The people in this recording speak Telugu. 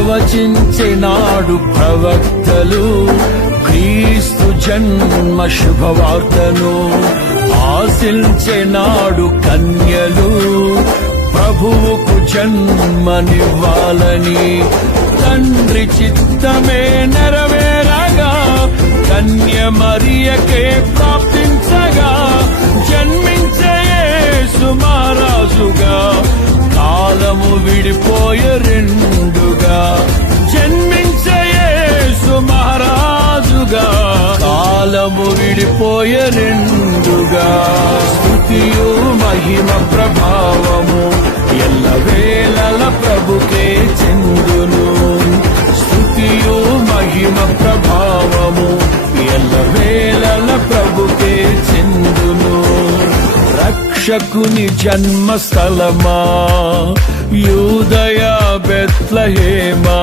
ప్రవచించినాడు ప్రవక్తలు క్రీస్తు జన్మ శుభవార్తను. ఆశించినాడు కన్యలు ప్రభువుకు జన్మనివ్వాలని. తండ్రి చిత్తమే నెరవేరగా కన్య మరియకే ప్రాప్తించగా జన్మించే యేసు మహారాజుగా కాలము విడిపోయే రెండుగా. జన్మించే యేసు మహారాజుగా కాలము విడిపోయే రెండుగా. స్తుతియు మహిమ ప్రభావము ఎల్లవేళల ప్రభుకే చెందును. స్తుతియు మహిమ ప్రభావము ఎల్లవేళల ప్రభుకే చెందును. రక్షకుని జన్మస్థలమా యూదయ బెత్లెహేమా,